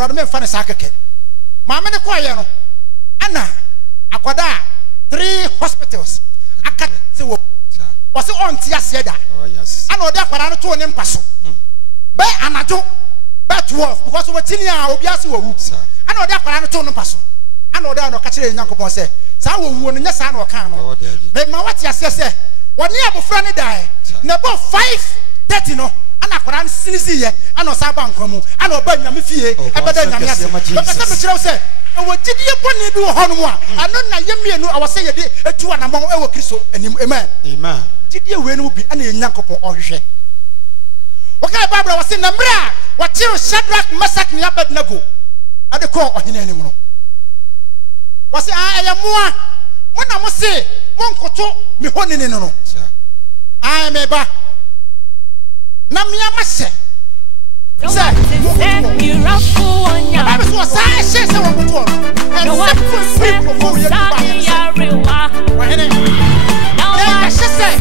brother me fa ne sakeke maame ne kwaye no ana akwada 3 hospitals akat se wo wase on ti ase da ana odi akwada no to ne mpaso be anajo be 12 because we tini a obi ase wo wu ana odi akwada no to ne mpaso ana odi ano ka kire Nyankopon se sa wo wu no nya sa na o kan no me ma wati ase se woni abofra ne dai na bo 5:30 no ana akwada sinisi ye ana sa ba nkwamu ana oba nyame fie ebeda nyame ase bekata me kire se wo gidie boni bi wo hono mu a ano na yemienu awose ye de etu anamon ewo Kristo anim amen amen gidie we no bi ana Nyankopon ohwehwe okay Bible was in Namra what you Shadrach Meshach and Abednego at the core of him no was I am more when I must say one koto me honey no I am eba Namia Mase say you raffle on your Bible was I say so and what for you I should say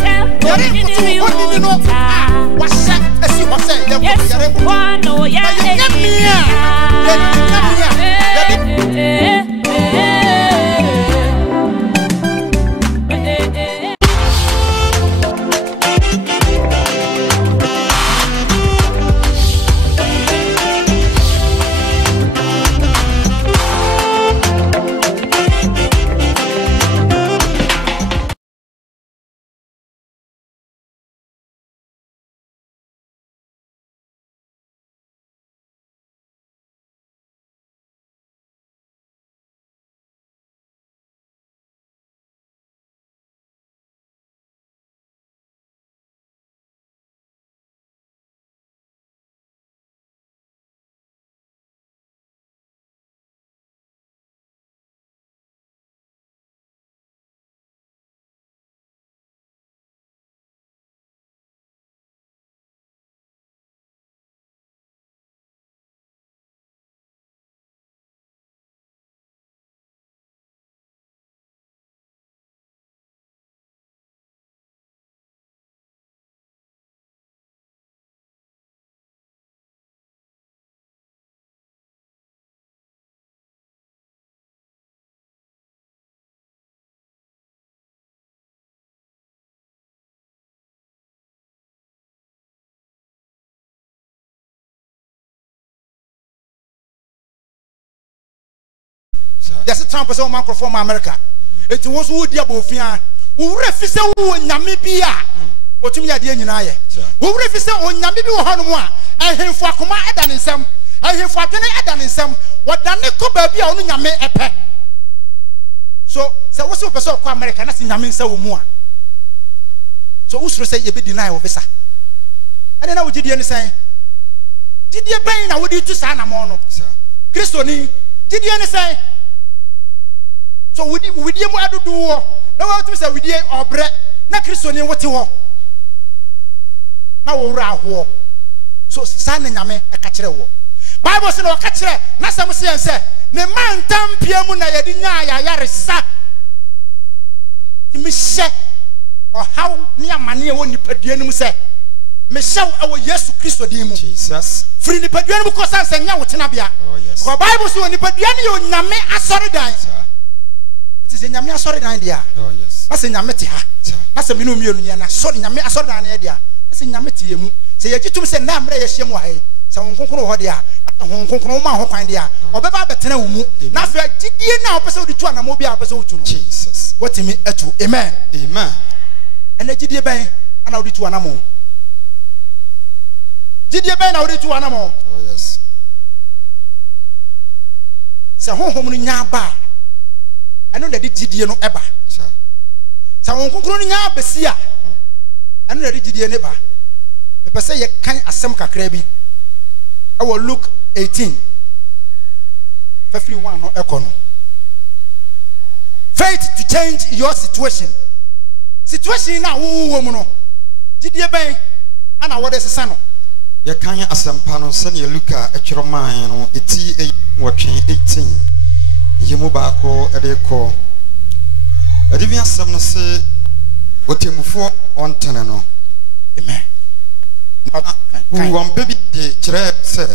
Yes, it's time for some microphone America. It was who dear Bofia, who refused to Namibia. What to me, I didn't know. Who refused to Namibia Hanua, and him for Kuma Edan in some, and him for Jenny Edan in some, what Daniko baby on Yame Epe. So, what's up for America? That's in Yamin so more. So, who's to say you be denied of visa? And then I would do anything. Did you bring I would do to Sana Mono? Christoni, did you anything? So we did what I do. No one to say we did or bread. Na Christian what you want. Now we're out. So San and Yame a catcher war. Bible said, no catcher. Not some say and say, the man tam Piamuna Yadina Yarisa. Michelle or how near Mania when you put the enemy say, Michelle, our yes to Christo demo. Jesus. Free the Padian because I say, now, Tinabia. Oh, yes. For Bible so when the Padian, Name, I saw it die. It is in Yamia sorry idea. Oh, yes. That's in Yametiha. That's a minimum. Sorry, Yamia sorry idea. That's in Yametium. Say, you to say, Namre, Shemway. Some Conqueror Hodia, Hong Kong, Hokandia, or Baba Betanemu. Now, did you now episode 2 and a mobile episode 2? Jesus. What to me at 2? Amen. Amen. And the GD Bay, and I'll do 2 animal. Did you bend out 2 animal? Oh, yes. So, home in Yaba. I know that did you know ever. So, I'm concluding now, Bessia. I know that did you never. The person you can't assemble Krabi. I will look 18. 51 no econo. Faith to change your situation. Situation now, woman. Did you bang? And I what is a son? You can't asampano send you look at your mind. It's watching 18. Yimubako Edeko. I didn't some say what you for on Tenano. Amen. Who want baby the chair say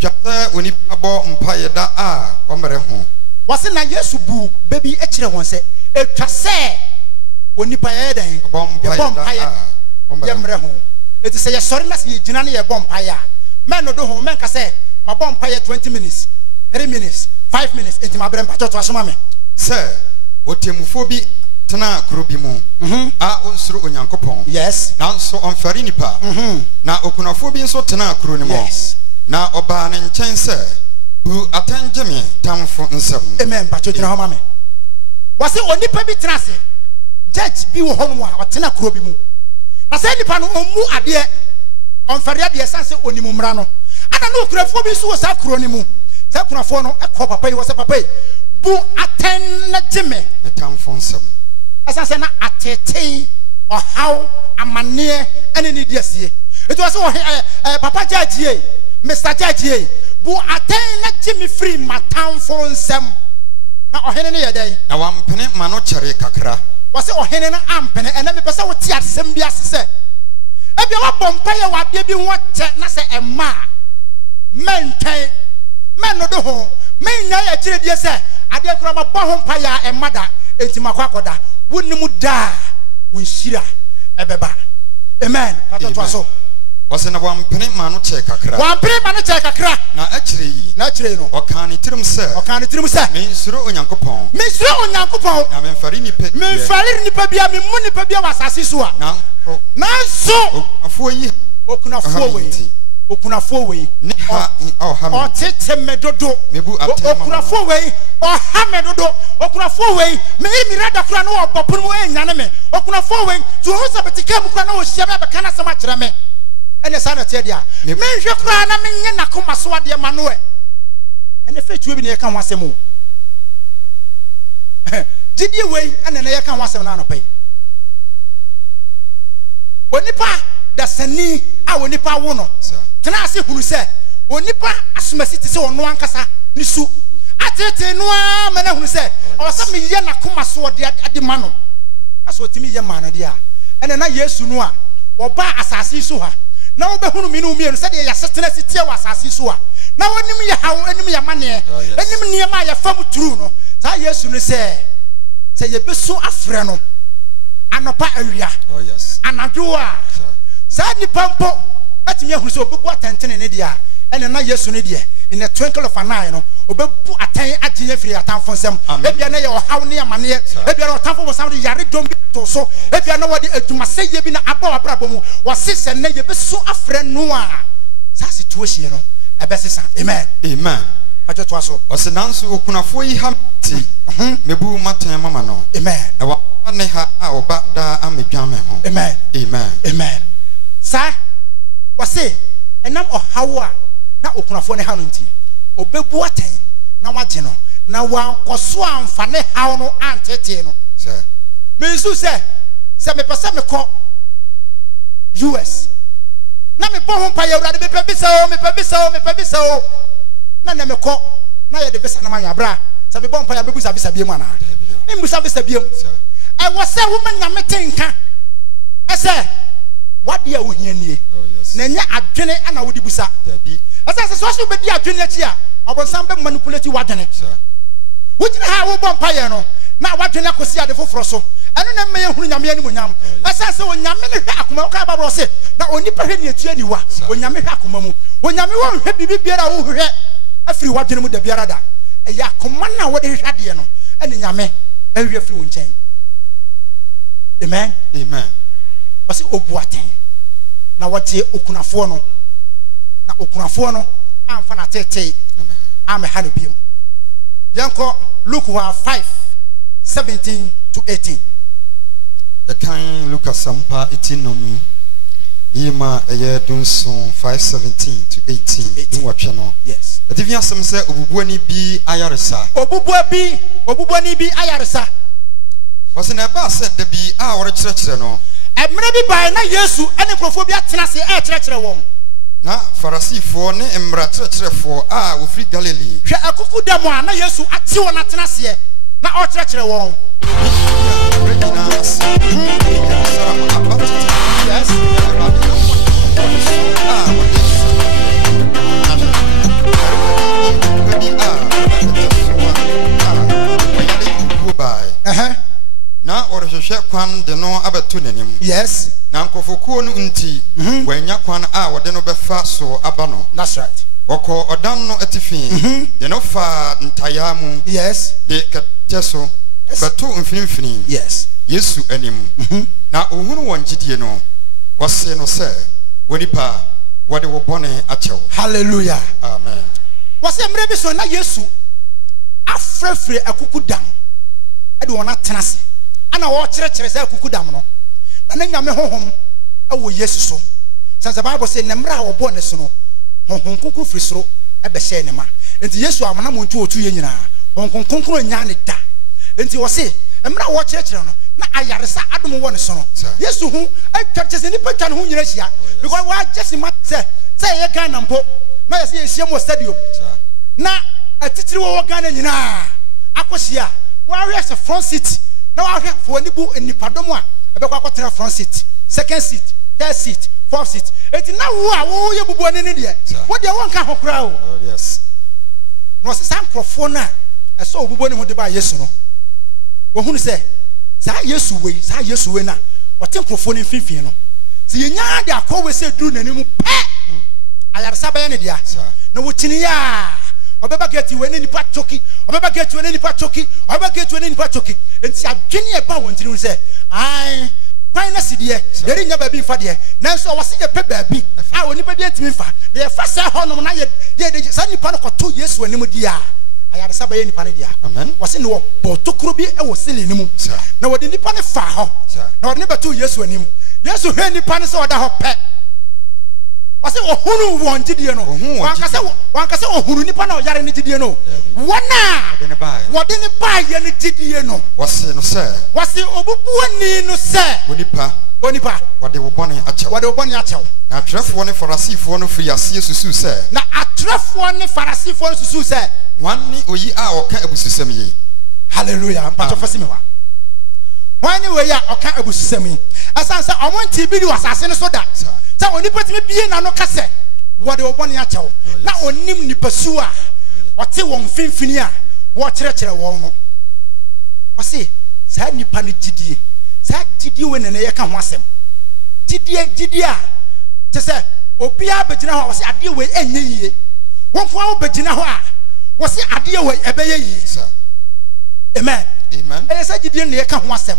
Chapter when he abo mpaye da a omere ho. Was na Yesu bu baby echire won se etwa se onipa ye den. Bomb mpaye. Yemre ho. It is a sorry na se gina na ye bomb mpaye. Men no do ho men ka se ma bomb mpaye 20 minutes, 3 minutes, 5 minutes enti ma brem pa to asoma me. Sir, otemufo bi tena kuro bi mu a onsuro onyankopon. Yes. Na so onfari nipa. Na okunafo bi nso tena kuro ni mo. Yes. Na oba ne nchen se bu atanje me tamfo nsam. Amen. Pacho tena ho ma me. Wase onipa bi tena se judge bi wo hono a otena kuro bi mu. Na se nipa no omu ade onfari ade sanse onimumra no. Ana no okunafo bi nso wo sa kuro ni mu. Sa kunafo no ekọ papa yi wo se papa yi bu aten na jeme metamfo nsam. Asanse na atete ohaw amane ene ni diesie. It was Papa Judge, Mr. Judge, bu aten na jeme free matamfo nsam. Na ohene ne yedai. Na wampene mano chere kakra. Wase ohene na ampene ene me pese wo ti asem bi asese. Ebia wa bompa ye wa de bi ho che na se emma. Mentwen. Men no do ho. Men nya ya kire die se ade kura ma bo ho mpa ya emma da enti makwa akoda. Wonimu da wonhira ebeba. Amen. Patoto aso. Was na wampene mano che kakra. Wampene mano che kakra. Na akire yi. Na akire no. Okani tirim se. Okani tirim se. Me nsuro onyankopon. Me nsuro onyankopon. Na me mfari nipa. Me mfari nipa bia me mu nipa bia wasase so a. Na so. Afo yi. Okunafo we. Okunafo we. Ni ha o ha me. Otete medodo. Mebu atema. Okunafo we. O ha medodo. Okunafo we. Me mi rada kura no obopun mo enyane me. Okunafo we. To ho sabetika mu kura na o hia me be kana sama kire me. Ene sana tie dia. Me hwe kura na me nye nakoma so ade ma no e. Ene fetuwe bi na ye kan wasem o. Gidie we ene na ye kan wasem na anopai. Onipa da sani a onipa wo no. Tena ase hunu se onipa asomasi te se ono ankasa ni su. Atete no a me na hunu se o se me ye nakoma so ade ma no. Aso timi ye ma no dia. Ene na Yesu no a oba asasi so ha. Na wo behunu minu mienu se de ya setena sitie wa asasi so a. Na wonim ye hawo enim ye mane. Enim niema ya fam turu no. Sa Yesu no se ye beso afre no. Anopa awia. Oh yes. Anadwo a. Sa ni pampo atimi ehunu se obebu atentene ne dia. Ene na Yesu ne dia. In the twinkle of an eye no. Obebu atan agye free atamfo nsem. Ebia na ye ohaw ne amane. Ebia na otamfo mo sam de yare dom bi to so. Ebia na wodi adwumaseye bi na aba abrabo mu. Wasese na ye beso afre no a. Sa situation no ebesesa. Amen. Amen. Ajo to aso. Osenanso okunafo yi ha ti. Mebu matan mama no. Amen. Na wa ne ha a oba da amedwame ho. Amen. Amen. Amen. Sa wase enam ohaw a na okunafo ne ha no nti. Obebu atan na wagye no na wankoso amfa ne haw no antete no. Sir. Me nsu se me pese me ko US. Na me bo ho pa ya urade me pe bisa o. Na me ko na ye de bisa na manya bra. Se me bo mpa ya me busa bisa biem ana. Me busa bisa biem. I was say woman nyame tenka. I say what dia wo hia nie. Na nya adwene ana wo di busa. I say so so be di adwene achi a obonsam be manipulate wadwene. Wo gina ha wo bo mpa ya no na wadwene akosi ade foforo so. Eno na me hunu nyame ani monyam. I say so onyame ne hwe akoma ka babro se na onipa hwe ne atua ni wa. Onyame hwe akoma mu. Onyame wo hwe bibi biara wo hwe afiri wadwene mu da biara da. Eya akoma na wo de hwe de no. Ene nyame ahwe afiri wo nchen. Amen. Amen. Wasi obuaten na wate okunafo no na okunafo no amfa na tete ame ha no biem yanko Luke 5:17 to 18. The kind Luke Sampa 18 yima dunson 5:17 to 18 watch no. Yes. The divya some say obubuani bi ayaresa. Obubuani bi ayaresa. Was in a bus said the be our church no. Emre bi bai na Yesu ene krofo bi atena se kire won. Na Pharisee for ne emra church for wo free Galilee. Hwe akuku da mo na Yesu ate won atena se na o kire won. Yes. wɔhwehwɛ kwan de no abeto n'anim. Yes. Na nkofokuo no nti wanya kwan a wɔde no bɛfa so aba no. That's right. Wɔkɔ ɔdan no atifi de no fa ntaya mu. Yes. De kɛtɛ so bɛto mfinimfini. Yes. Yesu anim. Na ohunu wɔn gyidie no wɔse no sɛ wonipa wɔde wo bɔne akyɛw. Hallelujah. Amen. Wɔse mmerɛ bi so na Yesu afrɛfrɛ akuku dam ɛde wɔn atena se ana wɔkyerɛkyerɛ sɛ akuku dam no na ne nyame honhom ɛwɔ Yesu so. Since the Bible say nemra a wɔbɔ ne so no honhom kuku firi soro ɛbɛhyɛ ne ma. Enti Yesu amana mo ntu otu yɛ nyinaa honhom kunkun nya ne da. Enti wɔse mmerɛ a wɔkyerɛkyerɛ no na ayaresa adom wɔ ne so no Yesu hu atwa kyɛ sɛ nipa twa ne ho nyina hyia because wa just ma sɛ yɛ Ghana mpo na yɛ sɛ yɛhyia mo stadium na atitiri wɔ Ghana nyinaa akɔhyia wɔahwɛ sɛ front seat na wɔahwɛ fo nibu nipadom a ɛbɛkɔ akɔtena front seat, second seat, third seat, fourth seat. Eti na wo a wo yɛ bubu ne deɛ wo deɛ wɔnka ho kora o. Yes. No se san krofo na ɛsɛ obubu ne ho de ba Yesu no wo hunu sɛ saa Yesu wei na wɔte krofo ne mfimfini no sɛ yenya de akɔwe sɛ duru n'anim pɛ ayaresa bɛyɛ ne dia na wɔkyini ya ɔbɛba gate we ne nipa choki ɔbɛba gate we ne nipa choki ɔbɛba gate we ne nipa choki enti adwene e ba wɔn tiri sɛ ai kwan na sidie yɛre nya baabi mfa de nanso wɔse yɛ pɛ baabi a oni pa bi antimi mfa yɛ fa sɛ hɔ nom na yɛ de sa nipa no kɔto Yesu anim dia ayaresa bɛyɛ nipa ne dia wɔse ne wɔ bɔtokoro bi ɛwɔ sele ne mu na wɔde nipa ne fa hɔ na wɔde ne bɛto Yesu anim Yesu hwɛ nipa ne sɛ ɔda hɔ pɛ wɔse ohunu wɔn gidie no wankasa ohunu nipa na ɔyare ne gidie no wɔna wɔde ne ba yɛ ne gidie no wɔse no sɛ wɔse obubuani no sɛ onipa wɔde wo bɔne akyɛw na atwerɛfoɔ ne farisifoɔ no firi aseɛ susu sɛ na atwerɛfoɔ ne farisifoɔ no susu sɛ wɔn ne oyi a ɔka abususɛm yi. Hallelujah. Mpacho fasi me wa wɔn ne oyi a ɔka abususɛm yi asan sɛ ɔmo nti bi di wasase ne so da sɛ onipa timi bie na no kase wɔde wo bɔne akyɛw na onim nipa su a ɔte wɔn mfimfini a wɔkyerɛkyerɛ wɔn no ɔse saa nipa ne gidie saa gidie we ne yɛ ka ho asɛm gidie a te sɛ obia begina hɔ a wɔse adeɛ we enye yie wɔn ko a begina hɔ a wɔse adeɛ we ɛbɛyɛ yie. Amen. Ɛyɛ sɛ gidie ne yɛ ka ho asɛm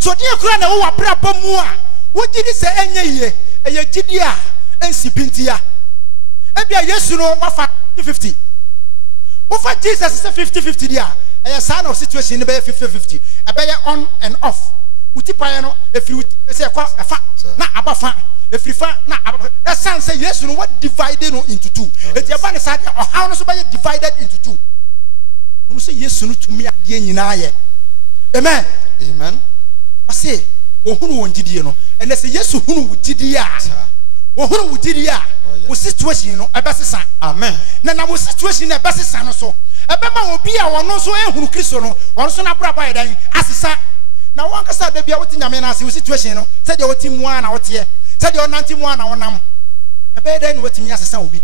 so deɛ kura na wo wabra ba mu a wo gidi sɛ enye yie ɛyɛ gidie a ensi pintia ebia Yesu no wafa 50 wofa Jesus sɛ 50-50 dia ɛyɛ saa na situation ne bɛyɛ 50-50 ɛbɛyɛ on and off utipa no efiri sɛ kwa ɛfa na abafa efiri fa na abafa ɛsan sɛ Yesu no what divided no into two eti aba ne saa ɔhaw no so bɛyɛ divided into two no sɛ Yesu no tumi adeɛ nyinaa yɛ. Amen. Ɔse ohunu wɔn gidie no ɛnɛ sɛ Yesu hunu wo gidie a ohunu wo gidie a wo situation no ɛbɛsesa. Amen. Na wo situation no ɛbɛsesa no so ɛbɛma obi a wɔn nso ehunu Kristo no wɔn nso na braba yɛ dan asesa na wɔn kasa da bia wote nyame na ase wo situation no sɛ deɛ wote mu a na wote sɛ deɛ ɔnante mu a na wonam ɛbɛyɛ dan no wotimi asesa obi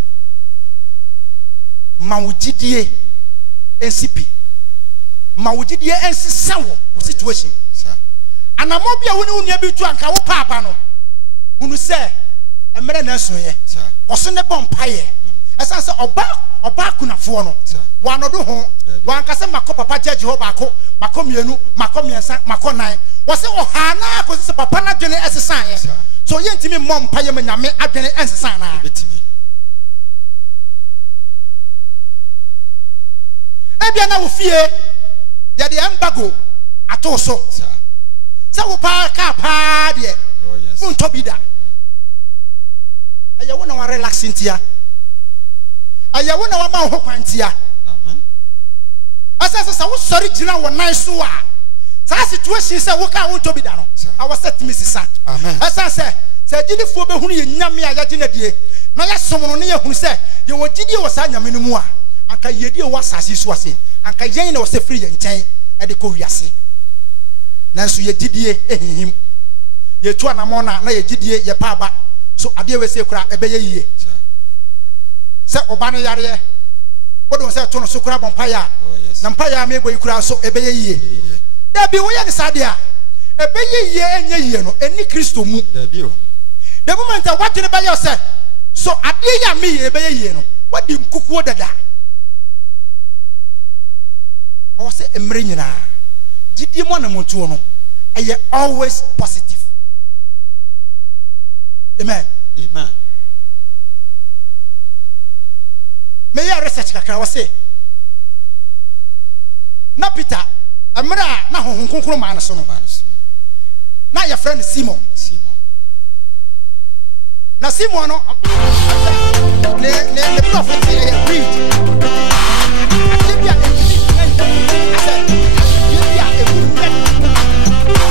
ma wo gidie ensipi ma wo gidie ensesa wo situation anamo bia wo ne wo nua bi tu anka wo paapa no hunu sɛ emere na so ye ɔso ne bɔ mpaye ɛsan sɛ ɔba kunafoɔ no wanodo ho wankasa makɔ papa judge ho baako makɔ mienu makɔ miensa makɔ nan wɔse ɔha na akɔ sɛ papa na dwene ɛsesan ye so ye ntimi mmɔ mpaye ma nyame adwene ɛsesan na ebia na wo fie ya de embago ato so sɛ wo pa ka pa de wo ntobi da ɛyɛ wo na wa relax ntia ɛyɛ wo na wa ma ho kwantia asase sa wo sɔre gyina wo nan so a saa situation sɛ wo ka wo ntobi da no awo set me sisa asase sɛ gidifo be hunu ye nyame a yagye na die na ya som no ne ye hunu sɛ ye wo gidie wo sa nyame no mu a anka yedie wo asase so ase anka yen na wo se free ye nkyɛn ɛde kɔ wiase nanso ye gidie ehihim ye tu anamo na ye gidie ye pa aba so ade we se kura ebe ye yie se oba ne yare wodo se to no so kura bon paya na mpaya me boy kura so ebe ye yie da bi wo ye ne sade a ebeye ye enye ye no eni Kristo mu dabi o the moment what you be yourself so ade ya me ye ebeye ye no what di nkukuo dada I was say emre nyina gidie mo na montuo no eye always positive. Amen. Amen. May I research kakra was say na Peter amra na honhom konkro ma na so no na your friend Simon na Simon no the prophet agreed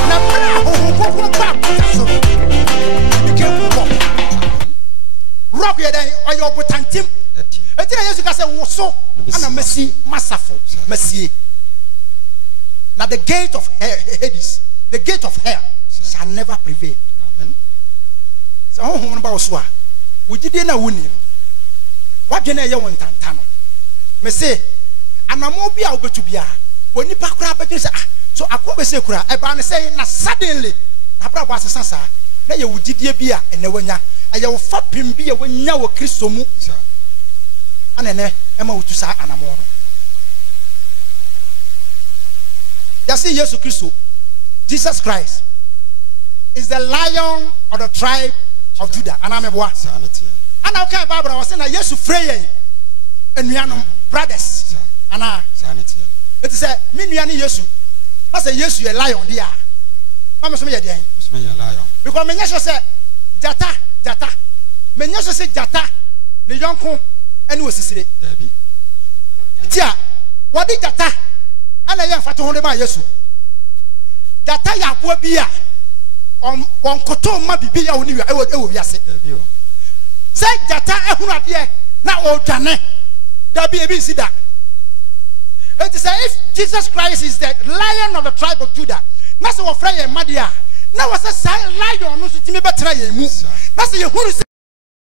na bra honhom konkro ba so rock ye den oyo botantim etira Yesu ka say wo so ana mesi masafo mesie na the gate of Hades the gate of hell shall never prevail. Amen. So honhom no ba wo so a wogide na woni no wadwene ye won tanta no me say anamo bia obetu bia oni pa kura ba say ah so akobe say kura e ba ne say na suddenly abrabo asesa sa na ye wogide bia ene wanya aye wo fapim bia wanya wo Kristo mu anene ema wotu sa anamo no ya see Jesus Christ, Jesus Christ is the Lion of the tribe of Judah. And I'm a boy. And I can't Barbara was saying, yes, Frey and Miano brothers. And I it is a Miniani Yesu. I say, yes, you're a lion, dear. I'm a lion. Because Menyasha said, Jata. Menyasha said, Jata, the young con, and was a Tia, what did Jata? And I am for 200 by Yesu. Jata ya bia on koto ma bibia oni wi wiase say jata ehunu ade na o dwane da bi ebi sida it is if Jesus Christ is the Lion of the tribe of Judah na so wo fra ye madia na wo say lion no so timi betra ye mu na so ye huru